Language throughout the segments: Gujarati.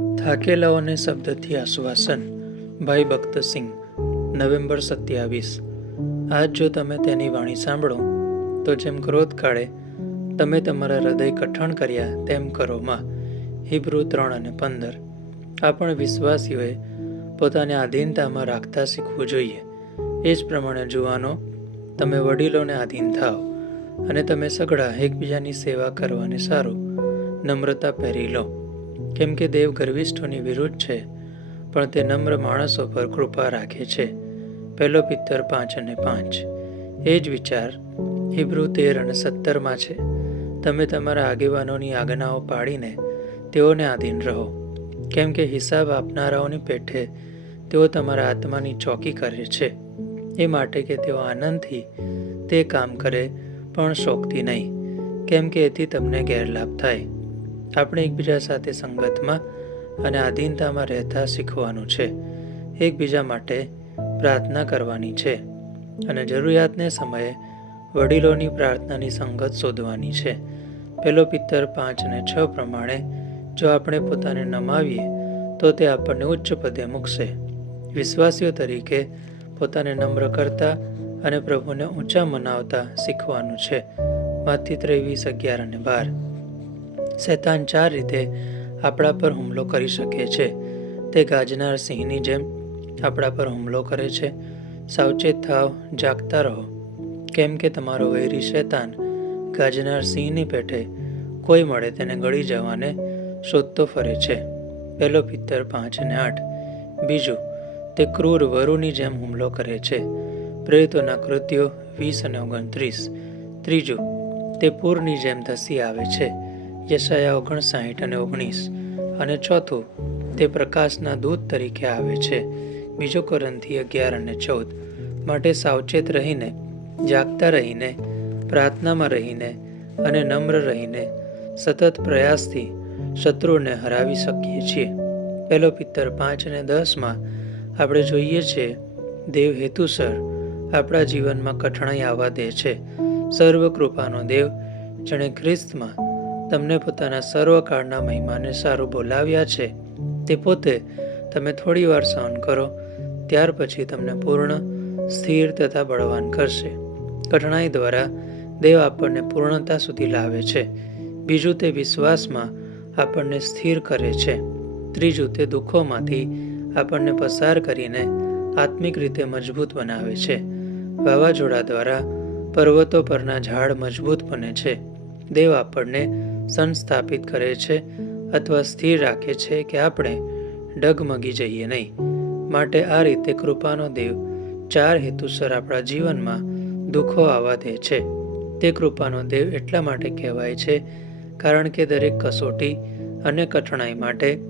થાકેલાઓને શબ્દથી આશ્વાસન. ભાઈ ભક્તસિંહ નવેમ્બર સત્યાવીસ. આજ જો તમે તેની વાણી સાંભળો, તો જેમ ક્રોધ કાળે તમે તમારા હૃદય કઠણ કર્યા, તેમ કરો માં. હિબ્રુ ત્રણ અને પંદર. આ પણ વિશ્વાસીઓએ પોતાને આધીનતામાં રાખતા શીખવું જોઈએ. એ જ પ્રમાણે જુવાનો, તમે વડીલોને આધીન થાઓ અને તમે સઘળા એકબીજાની સેવા કરવાને સારું. નમ્રતા પહેરી લો. કેમ કે દેવ ગર્વિષ્ઠોની વિરુદ્ધ છે, પણ તે નમ્ર માણસો પર કૃપા રાખે છે. પહેલો પિત્તર પાંચ અને પાંચ. એ જ વિચાર હિબ્રુ તેર અને સત્તરમાં છે. તમે તમારા આગેવાનોની આજ્ઞાઓ પાડીને તેઓને આધીન રહો. કેમ કે હિસાબ આપનારાઓની પેઠે તેઓ તમારા આત્માની ચોકી કરે છે. એ માટે કે તેઓ આનંદથી તે કામ કરે, પણ શોખથી નહીં. કેમ કે એથી તમને ગેરલાભ થાય. આપણે એકબીજા સાથે સંગતમાં અને આધીનતામાં રહેતા શીખવાનું છે. એકબીજા માટે પ્રાર્થના કરવાની છે અને જરૂરિયાતને સમયે વડીલોની પ્રાર્થનાની સંગત શોધવાની છે. પેલો પિત્તર પાંચ અને છ પ્રમાણે જો આપણે પોતાને નમાવીએ, તો તે આપણને ઉચ્ચ પદે મૂકશે. વિશ્વાસીઓ તરીકે પોતાને નમ્ર કરતા અને પ્રભુને ઊંચા મનાવતા શીખવાનું છે. માથી ત્રેવીસ, અગિયાર અને બાર. શૈતાન ચાર રીતે આપણા પર હુમલો કરી શકે છે. તે ગાજનાર સિંહની જેમ આપણા પર હુમલો કરે છે. સાવચેત થાવ, જાગતા રહો. કેમ કે તમારો વૈરી શૈતાન ગાજનાર સિંહની પેઠે કોઈ મળે તેને ગળી જવાને શોધતો ફરે છે. પહેલો પિત્તર પાંચ અને આઠ. બીજું, તે ક્રૂર વરુની જેમ હુમલો કરે છે. પ્રેરિતોના કૃત્યો વીસ અને ઓગણત્રીસ. ત્રીજું, તે પૂરની જેમ ધસી આવે છે. યશાયા ઓગણસાઠ અને ઓગણીસ. અને ચોથું, તે પ્રકાશના દૂત તરીકે આવે છે. બીજો કરંથી અગિયાર અને ચૌદ. માટે સાવચેત રહીને, જાગતા રહીને, પ્રાર્થનામાં રહીને અને નમ્ર રહીને સતત પ્રયાસથી શત્રુને હરાવી શકીએ છીએ. પહેલો પિત્તર પાંચ અને દસમાં આપણે જોઈએ છીએ દેવ હેતુસર આપણા જીવનમાં કઠણાઈ આવવા દે છે. સર્વ કૃપાનો દેવ, જેણે ખ્રિસ્તમાં તમને પોતાના સર્વકાળના મહિમાને સારું બોલાવ્યા છે. તે પોતે તમે થોડી વાર સહન કરો, ત્યાર પછી તમને પૂર્ણ, સ્થિર તથા બળવાન કરશે. કઠણાઈ દ્વારા દેવ આપણને પૂર્ણતા સુધી લાવે છે. બીજું તે વિશ્વાસમાં આપણને સ્થિર કરે છે. ત્રીજું તે દુઃખોમાંથી આપણને પસાર કરીને આત્મિક રીતે મજબૂત બનાવે છે. વાવાઝોડા દ્વારા પર્વતો પરના ઝાડ મજબૂત બને છે. દેવ આપણને સંસ્થાપિત કરે છે અથવા સ્થિર રાખે છે કે આપણે ડગમગી જઈએ નહીં. માટે આ રીતે કૃપાનો દેવ ચાર હેતુસર આપણા જીવનમાં દુઃખો આવવા દે છે. તે કૃપાનો દેવ એટલા માટે કહેવાય છે કારણ કે દરેક કસોટી અને કઠણાઈ માટે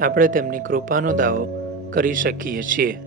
આપણે તેમની કૃપાનો દાવો કરી શકીએ છીએ.